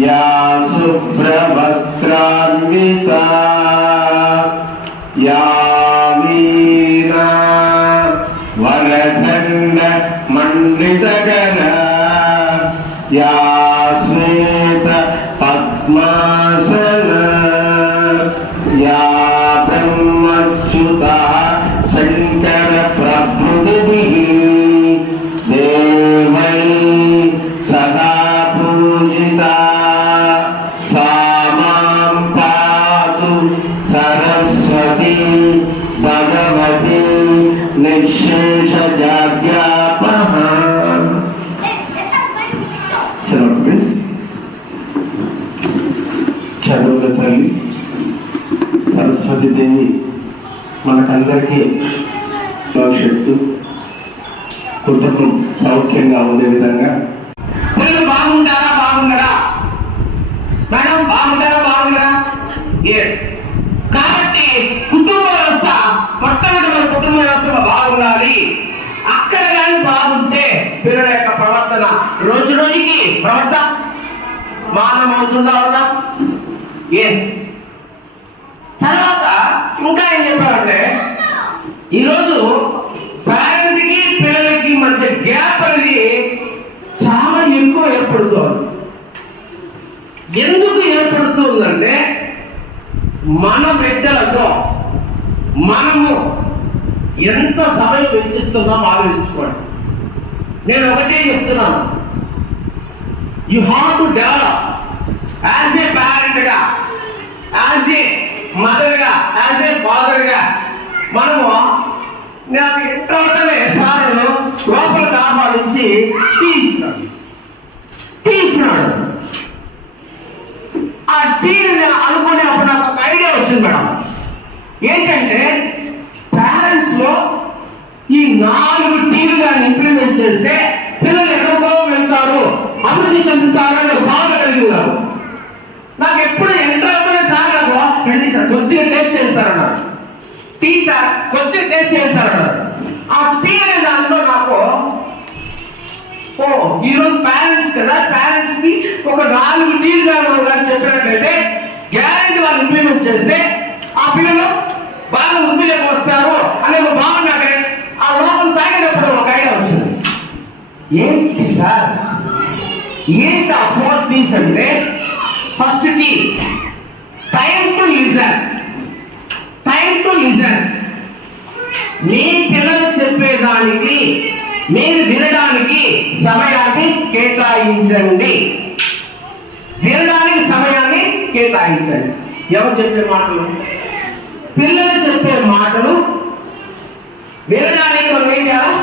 या शुभ्रवस्त्रान्विता या वीणा वरदण्ड मण्डितकरा या श्वेत पद्मासना या ब्रह्मच्युता शंकर प्रभृतिभिः देवै सदा पूजिता सा मां पातु सरस्वती भगवती निःशेषजाड्यापः। చదువుల తల్లి సరస్వతి దేవి మనకందరికీ భవిష్యత్తు కుటుంబం సౌఖ్యంగా ఉండే విధంగా మీరు బాగుంటారా బాగున్నారా మేడం బాగుంటారా ఎస్. కాబట్టి కుటుంబ వ్యవస్థ మొట్టమొదటి మన కుటుంబ వ్యవస్థ బాగుండాలి. అక్కడ కానీ బాగుంటే పిల్లల యొక్క ప్రవర్తన రోజు రోజుకి ప్రవర్తన మానమవుతుందా అవునా? ఎస్. తర్వాత ఇంకా ఏం చెప్పాలంటే ఈరోజు పేరెంట్కి పిల్లలకి మధ్య గ్యాప్ అనేది చాలా ఎక్కువ ఏర్పడుతుంది. ఎందుకు ఏర్పడుతుందంటే మన బిడ్డలతో మనము ఎంత సమయం వెచ్చిస్తున్నాం ఆలోచించుకోండి. నేను ఒకటే చెప్తున్నాను, you have to develop as a పేరెంట్గా, యాజ్ ఏ మదర్గా, యాజ్ ఏ ఫాదర్గా. మనము నాకు ఎంతనే సార్లు లోపలికి ఆహ్వానించి టీ ఇచ్చినాడు. ఆ టీని అనుకునేప్పుడు నాకు ఒక ఐడియా వచ్చింది మేడం. ఏంటంటే పేరెంట్స్ లో ఈ 4 టీలు కానీ ఇంప్లిమెంట్ చేస్తే పిల్లలు ఎక్కడికో వెళ్తారు, అభివృద్ధి చెందుతారు అని భావన కలిగినారు. నాకు ఎప్పుడు ఎంటర్ అవుతున్న సార్ నాకు రండి సార్ కొద్దిగా టేస్ట్ చేయండి సార్ అన్నారు. టీ సార్ కొద్దిగా టేస్ట్ చేయండి సార్ అన్నారు. ఆ టీ అనే దాంట్లో నాకు ఈరోజు పేరెంట్స్ కదా, పేరెంట్స్ కి ఒక 4 టీలు కానీ చెప్పినట్లయితే గ్యారెంటీ వాళ్ళు ఇంప్లిమెంట్ చేస్తే ఆ పిల్లలు బాగా వృద్ధిలోకి వస్తారు అనే ఒక భావన నాకు ఆ లోపల తాగేటప్పుడు ఒక ఐడియా వచ్చింది. ఏంటి సార్, ఏంటి ఆ 4 టీస్ అంటే first T time to listen. మీ పిల్లలు చెప్పేదానికి మీరు వినడానికి సమయాన్ని కేటాయించండి. ఎవరు చెప్పే మాటలు? పిల్లలు చెప్పే మాటలు వినడానికి మనం ఏం చేయాలి?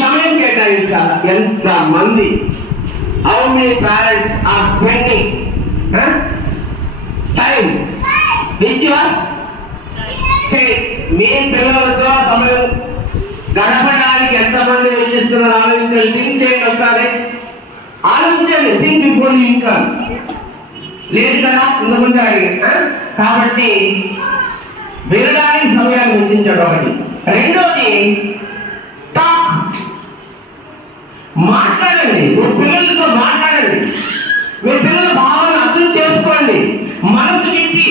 సమయం కేటాయించాలి. ఎంత మంది how many parents are spending time with your child? మీ పిల్లలతో సమయం గడపడానికి ఎంతమంది వెచ్చిస్తున్నారు ఆలోచించండి. థింక్ చేయండి ఒకసారి, ఆలోచించండి. Think before you income. లేదు కదా ఇంతకుముందు కాబట్టి వినడానికి సమయాన్ని వెచ్చించడం ఒకటి. రెండోది టాక్, మాట్లాడండి. మీ పిల్లలతో మాట్లాడండి. మీ పిల్లల భావన అర్థం చేసుకోండి. మనసు విప్పి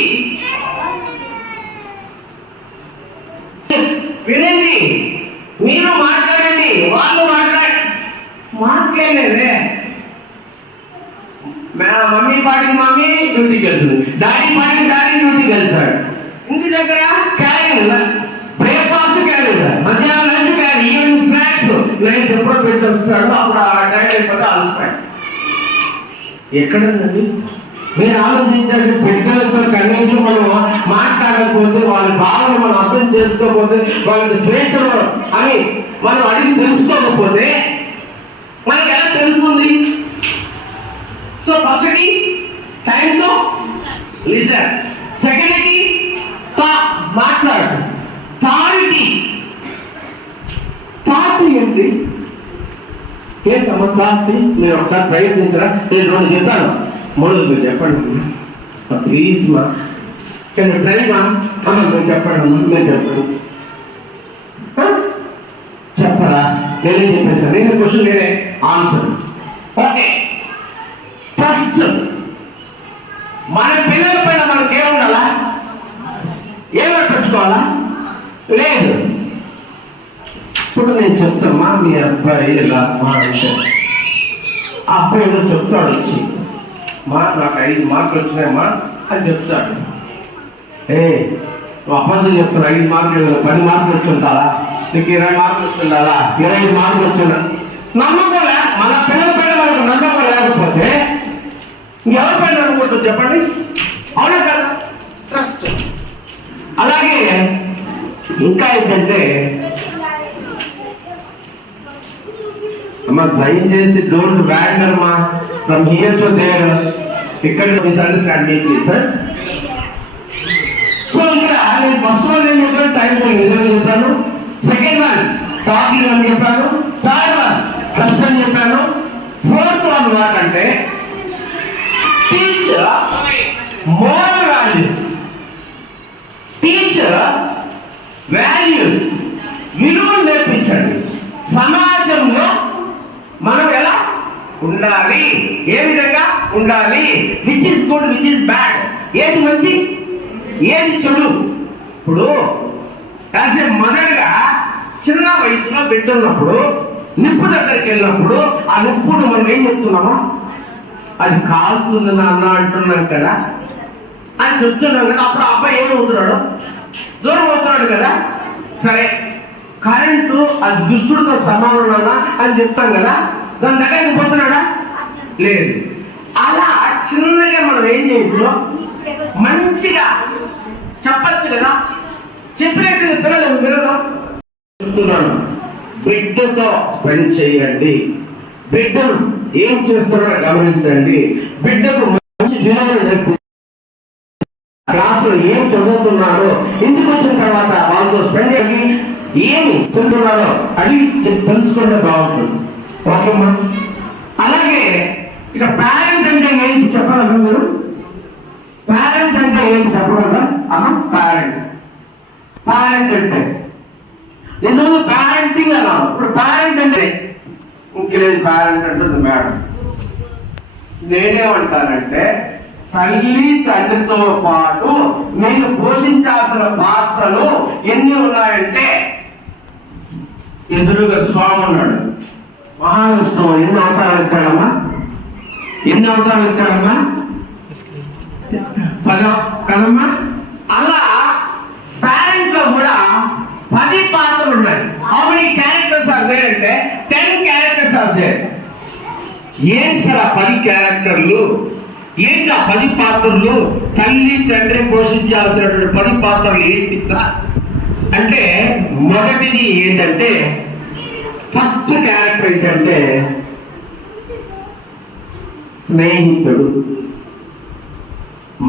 వినండి. మీరు మాట్లాడండి, వాళ్ళు మాట్లాడలేదే. మమ్మీ పాటికి మమ్మీ డ్యూటీకి వెళ్తుంది, డాడీ పాటికి డాడీ డ్యూటీకి వెళ్తాడు. ఇంటి దగ్గర క్యారింగ్, బ్రేక్ఫాస్ట్ క్యారింగ్, మధ్యాహ్నం lunch carrying, evening snacks, night ఎప్పుడో పెట్టి వస్తాడు. అప్పుడు ఆ టైం అయిపోతే అలసిపోయాడు. ఎక్కడండి మీరు ఆలోచించండి. బిడ్డలతో కనీసం మనం మాట్లాడకపోతే, వాళ్ళ భావన మనం అర్థం చేసుకోకపోతే, వాళ్ళకి స్వేచ్ఛ అని మనం అడిగి తెలుసుకోకపోతే మనకి ఎలా తెలుస్తుంది? So first time to listen, second talk, మాట్లాడు, థాట్ ఏంటి? ఏంటమ్మా థాట్? మీరు ఒకసారి ప్రయత్నించరా? నేను 2 చెప్పాను, 3 మీరు చెప్పండి ప్లీజ్ మా. కానీ ట్రై మా అమ్మ, మీరు చెప్పండి అమ్మా, మీరు చెప్పండి. చెప్పరా? నేనేం చెప్పేసాను, నేను క్వశ్చన్ నేనే ఆన్సర్. Okay, trust. మన పిల్లల పైన మనకి ఏముండాలా? ఏమర్పించుకోవాలా? లేదు. ఇప్పుడు నేను చెప్తామా మీ అబ్బాయి ఇలా అమ్మా అంటే ఆ అబ్బాయి ఏదో చెప్తాడు వచ్చి, మా నాకు 5 మార్కులు వచ్చినాయమ్మా అని చెప్తాడు. నువ్వు అబద్ధం చెప్తున్నా, 5 మార్కులు 10 మార్కులు వచ్చి ఉంటారా, నీకు 20 మార్కులు వచ్చి ఉండాలా, 25 మార్కులు వచ్చి ఉండాలి. నమ్మకం మన పిల్లల పైన మనకు నమ్మకం లేకపోతే ఇంకెవరి పైన అనుకుంటుంది చెప్పండి? అవునా కదా? ట్రస్ట్. అలాగే ఇంకా ఏంటంటే అమ్మా దయచేసి డోంట్ వ్యాండర్ మా ఫ్రమ్ హియర్ టు దేర్. ఇక్కడ misunderstand me please sir. So ఇక్కడ నేను ఫస్ట్ వన్ ఏం చెప్పాను? టైం నిజంగా చెప్పాను. సెకండ్ వన్ టాకింగ్ అని చెప్పాను. థర్డ్ వన్ ట్రస్ట్ అని చెప్పాను. ఫోర్త్ వన్ వాట్ అంటే teacher moral values. Teacher values, విలువలు నేర్పించండి. సమాజంలో మనం ఎలా ఉండాలి, ఏ విధంగా ఉండాలి, which is good, which is bad, ఏది మంచి, ఏది చెడు. ఇప్పుడు యాజ్ ఏ మదర్గా చిన్న వయసులో బిడ్డ ఉన్నప్పుడు నిప్పు దగ్గరికి వెళ్ళినప్పుడు ఆ నిప్పును మనం ఏం చెప్తున్నామా? అది కాలుతుంది నాన్న అంటున్నాం కదా అని చెప్తున్నాం కదా. అప్పుడు అబ్బాయి ఏమవుతున్నాడు? దూరం అవుతున్నాడు కదా. సరే, కరెంటు అది దుష్టుడితో సమానం అని చెప్తాం కదా, దాని దగ్గర పోతున్నాడా? లేదు. అలా చిన్నగా మనం ఏం చేయొచ్చు? మంచిగా చెప్పచ్చు కదా. చెప్పినట్టు పిల్లలు చెప్తున్నాను, బిడ్డతో స్పెండ్ చేయండి. బిడ్డను ఏం చేస్తున్నారో గమనించండి. బిడ్డకు మంచి విలువలు నేర్పించండి. క్లాసులో ఏం చదువుతున్నారో, ఇంటికి వచ్చిన తర్వాత వాళ్ళతో స్పెండ్ చేయండి. ఏమి తెలుసుకున్నారో అది తెలుసుకుంటే బాగుంటుంది. ఓకేమ్మా? అలాగే ఇక పేరెంట్ అంటే ఏంటి చెప్పగలరా మీరు? పేరెంట్ అంటే ఏంటి చెప్పగలరా అమ్మ? పేరెంట్ అంటే నిజంగా పేరెంటింగ్ అన్నా. ఇప్పుడు పేరెంట్ అంటే ఇంకలేదు, పేరెంట్ అంటుంది మేడం. నేనేమంటానంటే తల్లి తండ్రితో పాటు నేను పోషించాల్సిన పాత్రలు ఎన్ని ఉన్నాయంటే, ఎదురుగా స్వామి ఉన్నాడు, మహావిష్ణువు ఎన్ని అవతారాలు ఎత్తాడమ్మా? ఎన్ని అవతారాలు ఎత్తాడమ్మా? 10 కదమ్మా. అలా పేరెంట్ లో కూడా 10 పాత్రలు ఉన్నాయి. How many characters are there అంటే 10 క్యారెక్టర్స్ ఆర్ దేర్. ఏంటి సార్ ఆ 10 క్యారెక్టర్లు? ఏంటి ఆ 10 పాత్రలు? తల్లి తండ్రి పోషించాల్సినటువంటి 10 పాత్రలు ఏంటి సార్ అంటే, మొదటిది ఏంటంటే, ఫస్ట్ క్యారెక్టర్ ఏంటంటే స్నేహితుడు.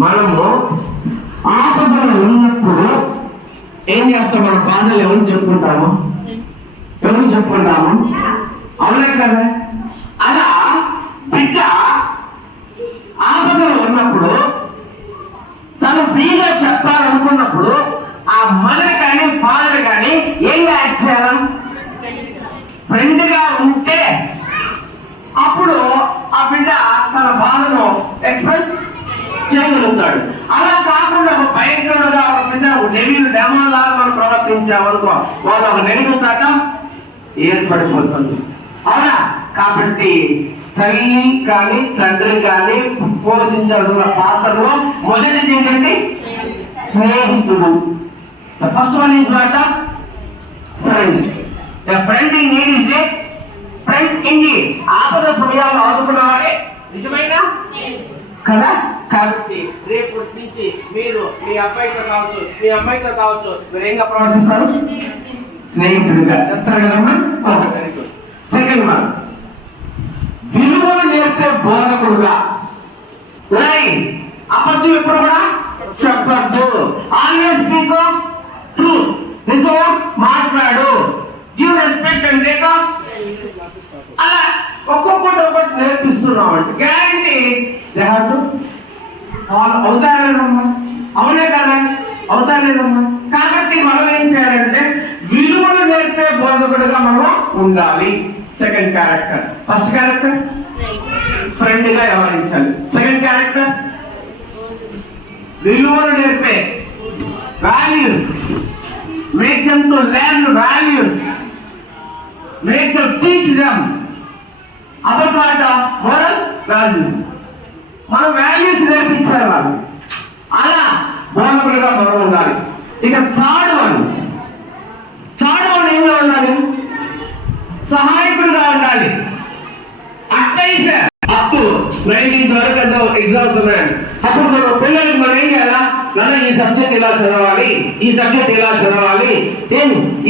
మనము ఆపదలు ఉన్నప్పుడు ఏం చేస్తాం? మన బాధలు ఎవరు చెప్పుకుంటాము? అవునే కదా. అలా బిడ్డ ఆపదలు ఉన్నప్పుడు తను ఫ్రీగా చెప్పాలనుకున్నప్పుడు ఆ మదర్ కానీ ఫాదర్ కానీ ఏం యాక్ట్ చేయాలి? ఫ్రెండ్గా ఉంటే అప్పుడు ఆ బిడ్డ తన బాధను ఎక్స్ప్రెస్ చేయగలుగుతాడు. అలా కాకుండా ఒక భయంకరుడుగా ఒక నెగిటివ్ డెమోలాగా మనం ప్రవర్తించామనుకో, వాళ్ళు ఒక నెగిటివ్ దాకా ఏర్పడిపోతుంది. అవునా? కాబట్టి తల్లి కానీ తండ్రి కానీ పోషించాల్సిన పాత్రలో మొదటిది ఏంటంటే స్నేహితుడు. The first one is what? Friend. A friend in need is a friend indeed. ఆపద సమయాల్లో ఆదుకున్నవాడే నిజమైన కదా. కాబట్టి రేపటి నుంచి మీరు మీ అబ్బాయితో కావచ్చు, మీ అమ్మాయితో కావచ్చు, మీరు ఏంగా ప్రవర్తిస్తారు? స్నేహితుడిగా చేస్తారు కదమ్మా. Okay, very good. Second one, విలువలు నేర్పే బోధకుడుగా. లైన్ అబద్ధం ఎప్పుడు కూడా చెప్పద్దు. Always speak truth. నిజం మాట్లాడు. గివ్ రెస్పెక్ట్ అండ్ టేక్ అలా ఒక్కొక్కటి ఒకటి నేర్పిస్తున్నాం అంటే guarantee they have to follow. అవుతారేనమ్మా? అవునే కదా, అవుతారేనమ్మా. కాబట్టి మనం ఏం చేయాలంటే విలువలు నేర్పే బోధకుడుగా మనం ఉండాలి. Second character. First character friend గా వ్యవహరించాలి. సెకండ్ క్యారెక్టర్ విలువలు నేర్పే, values, make them to learn values, make them teach them about what moral values. మనం వాల్యూస్ నేర్పించాలి వాళ్ళు, అలా బోధకులుగా మనం ఉండాలి. ఇక థర్డ్ వన్ ఏమిగా ఉండాలి? సహాయకుడుగా ఉండాలి. అడ్వైజర్. అప్ టు 19th వరకు ఎంతో ఎగ్జామ్స్ ఉన్నాయి. అప్పుడు మనం పిల్లలకి మనం ఏం చేయాలా? నాన్న ఈ సబ్జెక్ట్ ఇలా చదవాలి, ఈ సబ్జెక్ట్ ఇలా చదవాలి,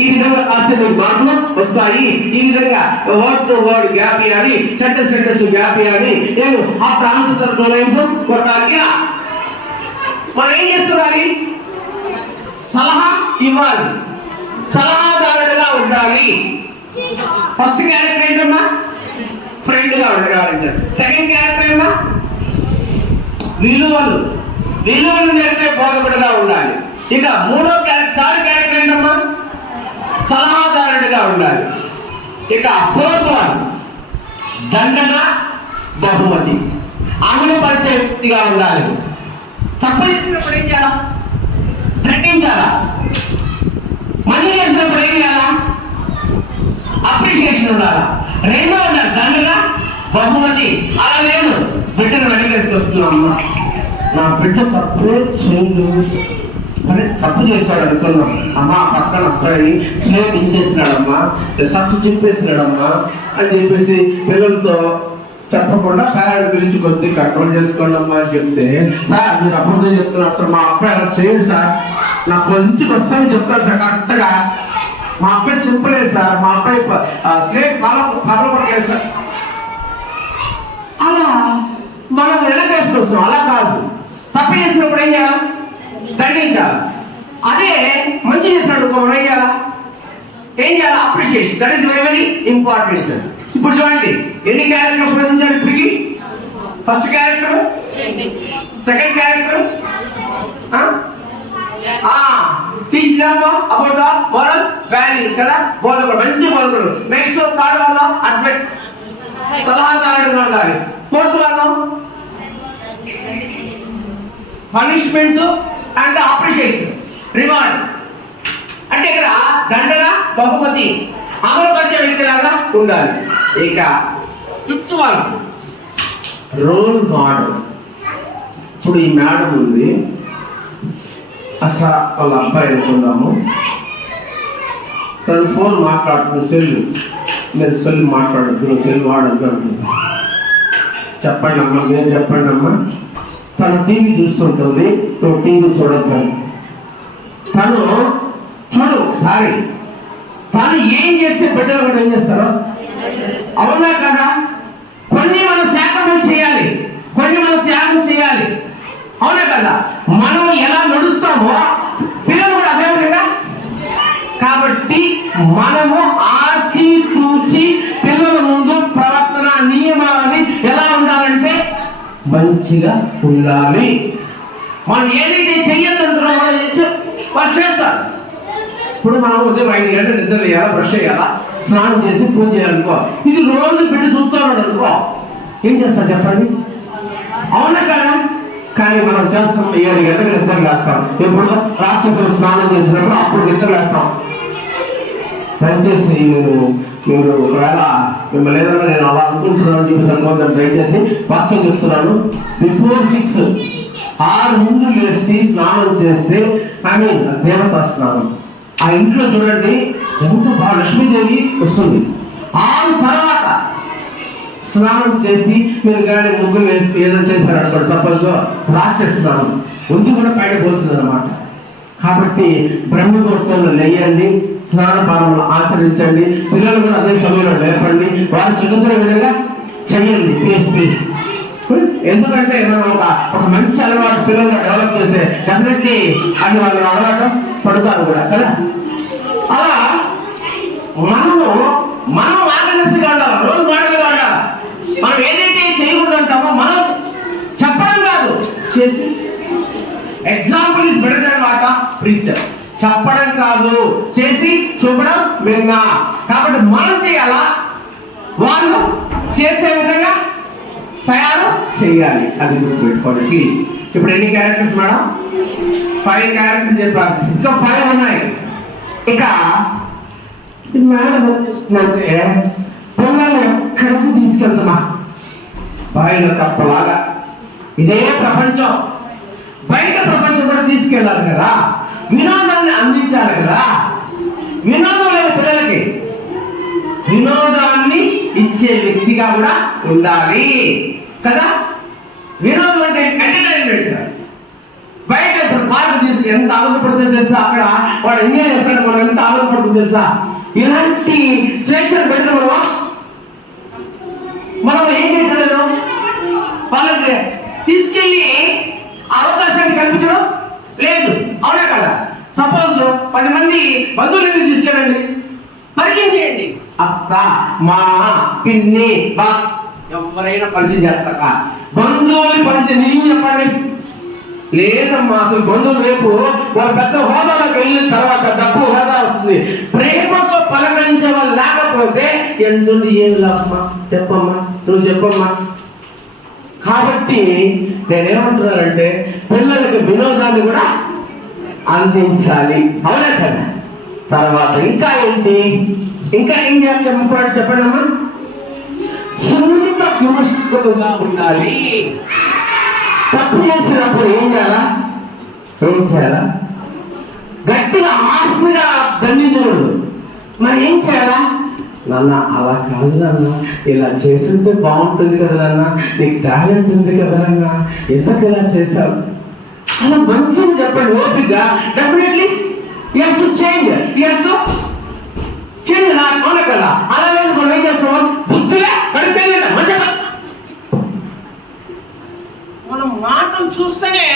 ఈ విధంగా కాస్తే మీకు మార్కులు వస్తాయి, ఈ విధంగా వర్డ్ టు వర్డ్ గ్యాప్ ఇవ్వాలి, సెంటెన్స్ గ్యాప్ ఇవ్వాలి, నేను ఆ ట్రాన్స్ఫర్ లైన్స్ కొట్టాలి. మనం ఏం చేస్తున్నారు? సలహా ఇవ్వాలి, సలహాదారుడుగా ఉండాలి. ఫస్ట్ క్యారెక్టర్ ఏంటమ్మా? ఫ్రెండ్ గా ఉండాలి. సెకండ్ క్యారెక్టర్ ఏమన్నా? విలువలు నేర్పే బోధకుడుగా ఉండాలి. ఇక థర్డ్ క్యారెక్టర్ ఏంటమ్మా? సలహాదారుడిగా ఉండాలి. ఇక ఫోర్త్ వన్ దండన బహుమతి, అమలుపరిచే వ్యక్తిగా ఉండాలి. తప్పు చేసినప్పుడు ఏం చేయాలా? దండించాలా. మంచి చేసినప్పుడు ఏం చేయాలా? అప్రిషియేషన్ ఉండాలా. రెండో ఉండాలి దండన బహుమతి. అలా లేదు, బిడ్డను వెనకేసుకొస్తున్నాం. అమ్మ నా బిడ్డ తప్పే చేయదు, మరి తప్పు చేశాడు అనుకున్నాం. అమ్మ పక్కన అబ్బాయి స్లేట్ ఇచ్చేసినాడమ్మా, సత్తు చింపేసినాడమ్మా అని చెప్పేసి పిల్లలతో చెప్పకుండా పేరెంట్ గురించి కొద్ది కంట్రోల్ చేసుకోండి అమ్మా అని చెప్తే, సార్ మీరు అబద్ధం చెప్తున్నారు సార్, మా అబ్బాయి అలా చేయడు సార్, నాకు కొంచెం వస్తామని చెప్తారు సార్, కరెక్ట్గా మా అబ్బాయి చింపలేదు సార్, మా అబ్బాయి స్లేట్ పగలగొట్టలేదు సార్. అలా మనం వెనకేసుకొస్తాం. అలా కాదు, తప్పు చేసినప్పుడు ఏం చేయాలి? దండించాలి. అదే మంచి చేసినప్పుడు మనం ఏం చేయాలి? Appreciation. That is very very important. ఇప్పుడు చూడండి ఎన్ని క్యారెక్టర్స్ ప్రశ్నించారు ఇప్పటికి? First character, second character teach them about the moral values కదా, బోధకుడు, మంచి బోధకుడు. నెక్స్ట్ థర్డ్ వన్ అడ్వైట్, సలహాదారుడుగా ఉండాలి. Fourth one punishment and appreciation, reward. అంటే ఇక్కడ దండన బహుమతి, అమలుపరిచే వ్యక్తిలాగా ఉండాలి. ఇక ఫిఫ్త్ వన్ రోల్ మోడల్. ఇప్పుడు ఈ మేడం ఉంది, అసలు వాళ్ళ అబ్బాయి అనుకుందాము, తను ఫోన్ మాట్లాడుతుంది, నేను సెల్ మాట్లాడుతున్నాను, సెల్ వాడద్దు అనుకుంటా. చెప్పండి అమ్మా, నేను చెప్పండి అమ్మా. తను టీవీ చూస్తుంటుంది, నువ్వు టీవీ చూడద్దు. తను చూడు ఒకసారి, తను ఏం చేస్తే బిడ్డలు కూడా ఏం చేస్తారో, అవునా కదా? కొన్ని మనం సాక్రిఫైస్ చేయాలి, కొన్ని మనం త్యాగం చేయాలి, అవునా కదా? మనం ఎలా నడుస్తామో పిల్లలు కూడా అదే విధంగా. కాబట్టి మనము ఆచితూచి పిల్లల ముందు ప్రవర్తన నియమాలని ఎలా ఉండాలంటే మంచిగా ఉండాలి. మనం ఏదైతే చెయ్యొద్దంటున్నామో వాళ్ళు చేస్తారు. ఇప్పుడు మనం ఉదయం 5 గంటలు నిద్ర చేయాలా, బ్రష్ చేయాలా, స్నానం చేసి పూజ చేయాలనుకో, ఇది రోజు బిడ్డ చూస్తున్నాడు అనుకో, ఏం చేస్తారు చెప్పండి? అవునా కదా? కానీ మనం చేస్తాం 7 గంటలు నిద్ర లేస్తాం. ఎప్పుడు? రాక్షసులు స్నానం చేసినప్పుడు అప్పుడు నిద్ర లేస్తాం. దయచేసి మీరు ఒకవేళ మిమ్మల్ని ఏదైనా నేను అలా అనుకుంటున్నాను చెప్పేసి అనుకోవద్దని దయచేసి స్పష్టం చెప్తున్నాను. బిఫోర్ 6 6 ముందు లేచి స్నానం చేస్తే దేవతా స్నానం. ఆ ఇంట్లో చూడండి ఎంత బాగా లక్ష్మీదేవి వస్తుంది. 6 తర్వాత స్నానం చేసి మీరు కానీ ముగ్గులు వేసుకుని ఏదో చేశారు అనుకోండి, సపోజ్ రాక్షస్నానం ముందు కూడా బయట పోతుంది అన్నమాట. కాబట్టి బ్రహ్మముహూర్తంలో లేయండి, స్నానపానములు ఆచరించండి, పిల్లలు కూడా అదే సమయంలో లేపండి, వారు చదువుకునే విధంగా చెయ్యండి. ప్లీజ్. ఎందుకంటే మనం ఒక మంచి అలవాటు పిల్లలు డెవలప్ చేస్తే డెఫినెట్లీ అది వాళ్ళు అలవాటు పడతారు కూడా కదా. అలా మనం ఆర్గనైజ్గా ఉండాలి, రోజు మోడల్గా ఉండాలి. మనం ఏదైతే చేయకూడదు అంటామో మనం చెప్పడం కాదు, చేసి ఎగ్జాంపుల్ ఇస్ బెటర్ దెన్ మాట ప్రిన్సిపల్. చెప్పడం కాదు, చేసి చూపడం విన్నా. కాబట్టి మనం చేయాలా, వాళ్ళు చేసే విధంగా తయారు చేయాలి. అది గుర్తుపెట్టుకోండి ప్లీజ్. ఇప్పుడు ఎన్ని క్యారెక్టర్స్ మేడం? 5 క్యారెక్టర్స్ చెప్పారు, ఇంకా 5 ఉన్నాయి. ఇక మేడం ఏం చేస్తుందంటే పిల్లలు ఎక్కడికి తీసుకెళ్తున్నా బాయిల కప్పలాగా. ఇదే ప్రపంచం, బయట ప్రపంచం కూడా తీసుకెళ్ళాలి కదా, వినోదాన్ని అందించాలి కదా. వినోదం లేదు పిల్లలకి, వినోదాన్ని ఇచ్చే వ్యక్తిగా కూడా ఉండాలి కదా. వినోదం అంటే ఎంటర్టైన్మెంట్. బయట ఇప్పుడు పార్క్ తీసుకు ఎంత ఆనందపడుతుందో తెలుసా, అక్కడ వాడు ఎంజాయ్ చేస్తాడు, మనం ఎంత ఆనందపడుతుందో తెలుసా. ఇలాంటి స్వేచ్ఛను పెట్టిన మనం ఏం చేయట్లేదు, వాళ్ళకి తీసుకెళ్ళి అవకాశాన్ని కల్పించడం లేదు, అవునా కదా. సపోజ్ 10 మంది బంధువులని తీసుకెళ్ళండి, పరిచయం చేయండి. అత్త, మా, పిన్ని, బా, ఎవరైనా పరిచయం చేస్తారా? బంధువులు పరిచయం నేను చెప్పండి. లేదమ్మా, అసలు బంధువులు రేపు వాళ్ళ పెద్ద హోదాలోకి వెళ్ళిన తర్వాత డబ్బు హోదా వస్తుంది, ప్రేమతో పలకరించే వాళ్ళు లేకపోతే ఎందుకు ఏమి లాభమ్మా? చెప్పమ్మా, నువ్వు చెప్పమ్మా. కాబట్టి నేనేమంటున్నానంటే పిల్లలకి వినోదాన్ని కూడా అందించాలి, అవునా కదా. తర్వాత ఇంకా ఏంటి, ఇంకా ఏం చేయాలి చెప్పండి అమ్మా. సున్నిత విమర్శకులుగా ఉండాలి. తప్పు చేసినప్పుడు ఏం చేయాలా? గట్టిగా ఆశగా దండించకూడదు. మరి ఏం చేయాలా? నాన్న అలా కాదు నాన్న, ఇలా చేస్తుంటే బాగుంటుంది కదా నాన్న, నీకు టాలెంట్ ఉంది కదా నాన్న, ఎందుకు ఇలా చేశావు అలా మంచిగా చెప్పండి ఓపికగా. Definitely yes to change, yes to change. నా అవునా కదా. అలా లేదు మనం ఏం చేస్తాము, బుద్ధిగా గడిపేయాలంట మంచిగా. మనం మాటలు చూస్తేనే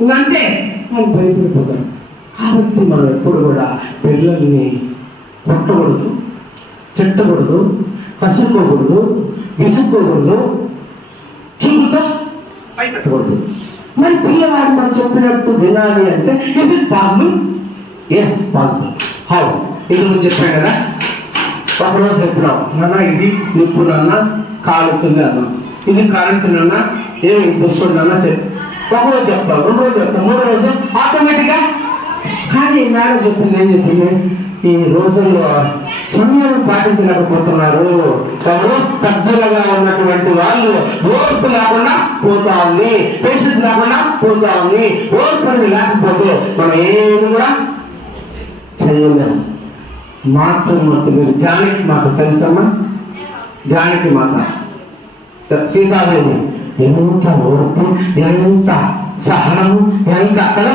ఇంకంతే మనం భయపడిపోతాం. కాబట్టి మనం ఎప్పుడు కూడా పిల్లల్ని కొట్టకూడదు, చెట్టకూడదు, కసుక్కోకూడదు, విసుక్కోకూడదు, చూపుతో భయపెట్టకూడదు. మరి పిల్లవాడు మనం చెప్పినట్టు వినాలి అంటే is it possible? Yes possible. How? ఇది నువ్వు చెప్పాను కదా, ఒకరోజు చెప్పినావు నాన్న ఇది నిప్పు నాన్న కాలుతుంది అన్నాం, ఇది కరెంటు నాన్న ఏమి పుస్తుంది నాన్న చెప్పి ఒకరోజు చెప్తావు, 2 రోజులు చెప్తావు, 3 రోజు ఆటోమేటిక్గా. కానీ మేడం చెప్పింది ఏం చెప్పింది, ఈ రోజుల్లో సమయం పాటించలేకపోతున్నారు, ఎవరు పెద్దలుగా ఉన్నటువంటి వాళ్ళు ఓర్పు లేకుండా పోతా ఉంది, పేషెన్స్ లేకుండా పోతా ఉంది. ఓర్పు అనేది లేకపోతే మనం ఏమి కూడా చేయలేము. మాతృమూర్తి మీరు జానకి మాత తెలుసమ్మా? జానకి మాత, సీతాదేవి ఎంత ఓర్పు, ఎంత సహనము, ఎంత కదా